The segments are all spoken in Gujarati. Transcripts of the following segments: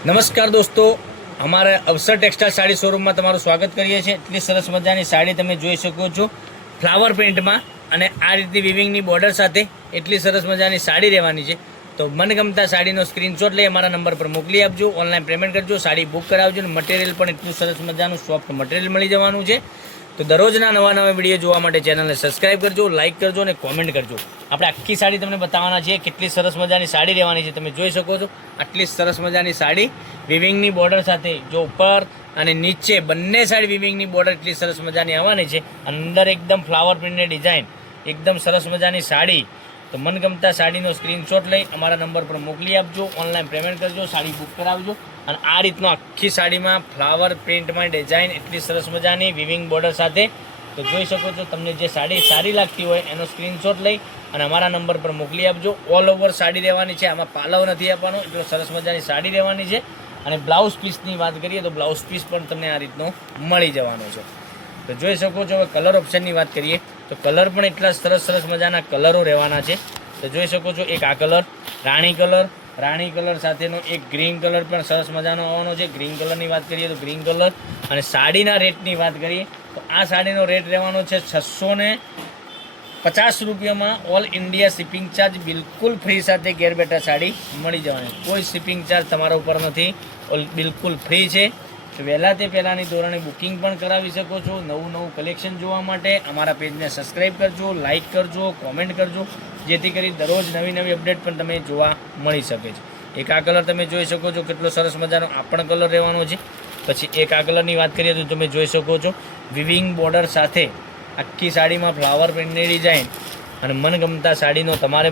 નમસ્કાર દોસ્તો, અમારા અવસર ટેક્સટાઇલ સાડી શોરૂમમાં તમારું સ્વાગત કરીએ છીએ। એટલી સરસ મજાની સાડી તમે જોઈ શકો છો ફ્લાવર પ્રિન્ટમાં અને આ રીતની વિવિંગની બોર્ડર સાથે એટલી સરસ મજાની સાડી રહેવાની છે। તો મનગમતા સાડીનો સ્ક્રીનશોટ લઈ અમારા નંબર પર મોકલી આપજો, ઓનલાઈન પેમેન્ટ કરજો, સાડી બુક કરાવજો અને મટીરિયલ પણ એટલું સરસ મજાનું સોફ્ટ મટીરિયલ મળી જવાનું છે। તો દરરોજના નવા વિડીયો જોવા માટે ચેનલને સબસ્ક્રાઇબ કરજો, લાઇક કરજો અને કોમેન્ટ કરજો। આપણે આખી સાડી તમને બતાવવાના છીએ, કેટલી સરસ મજાની સાડી રહેવાની છે તમે જોઈ શકો છો। આટલી સરસ મજાની સાડી વિવિંગની બોર્ડર સાથે, જો ઉપર અને નીચે બંને સાઈડ વિવિંગની બોર્ડર એટલી સરસ મજાની આવવાની છે। અંદર એકદમ ફ્લાવર પ્રિન્ટની ડિઝાઇન, એકદમ સરસ મજાની સાડી। તો મનગમતા સાડીનો સ્ક્રીનશોટ લઈ અમારા નંબર પર મોકલી આપજો, ઓનલાઈન પેમેન્ટ કરજો, સાડી બુક કરાવજો અને આ રીતનો આખી સાડીમાં ફ્લાવર પ્રિન્ટમાં ડિઝાઇન એટલી સરસ મજાની વિવિંગ બોર્ડર સાથે। તો જોઈ શકો છો, તમને જે સાડી સારી લાગતી હોય એનો સ્ક્રીનશોટ લઈ અને અમારા નંબર પર મોકલી આપજો। ઓલ ઓવર સાડી રહેવાની છે, આમાં પાલવ નથી આપવાનો, એટલો સરસ મજાની સાડી રહેવાની છે। અને બ્લાઉઝ પીસની વાત કરીએ તો બ્લાઉઝ પીસ પણ તમને આ રીતનો મળી જવાનો છે। તો જોઈ શકો છો। હવે કલર ઓપ્શનની વાત કરીએ તો કલર પણ એટલા સરસ મજાના કલરો રહેવાના છે। તો જોઈ શકો છો, એક આ કલર રાણી કલર સાથેનો એક ગ્રીન કલર પણ સરસ મજાનો આવવાનો છે। ગ્રીન કલરની વાત કરીએ તો ગ્રીન કલર અને સાડીના રેટની વાત કરીએ તો આ સાડીનો રેટ રહેવાનો છે 650 રૂપિયામાં। ઓલ ઇન્ડિયા શિપિંગ ચાર્જ બિલકુલ ફ્રી સાથે ઘેર બેઠા સાડી મળી જવાની, કોઈ શિપિંગ ચાર્જ તમારા ઉપર નથી, બિલકુલ ફ્રી છે। તો વહેલા તે પહેલાંની ધોરણે બુકિંગ પણ કરાવી શકો છો। નવું કલેક્શન જોવા માટે અમારા પેજને સબસ્ક્રાઈબ કરજો, લાઇક કરજો, કોમેન્ટ કરજો, જેથી કરી દરરોજ નવી અપડેટ પણ તમે જોવા મળી શકે છે। એક આ કલર તમે જોઈ શકો છો, કેટલો સરસ મજાનો આ પણ કલર રહેવાનો છે। પછી એક આ કલરની વાત કરીએ તો તમે જોઈ શકો છો વિવિંગ બોર્ડર સાથે આખી સાડીમાં ફ્લાવર પ્રિન્ટની ડિઝાઇન અને મનગમતા સાડીનો તમારે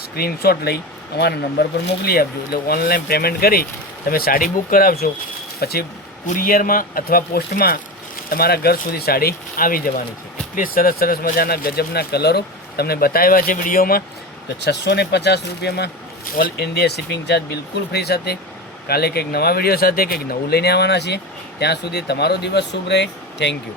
સ્ક્રીનશોટ લઈ અમારા નંબર પર મોકલી આપજો, એટલે ઓનલાઈન પેમેન્ટ કરી તમે સાડી બુક કરાવશો, પછી કુરિયરમાં અથવા પોસ્ટમાં તમારા ઘર સુધી સાડી આવી જવાની છે। એટલી સરસ મજાના ગજબના કલરો તમને બતાવ્યા છે વિડીયોમાં। તો 650 રૂપિયામાં ઓલ ઇન્ડિયા શિપિંગ ચાર્જ બિલકુલ ફ્રી સાથે। કાલે કંઈક નવા વિડીયો સાથે કંઈક નવું લઈને આવવાના છીએ, ત્યાં સુધી તમારો દિવસ શુભ રહે। Thank you.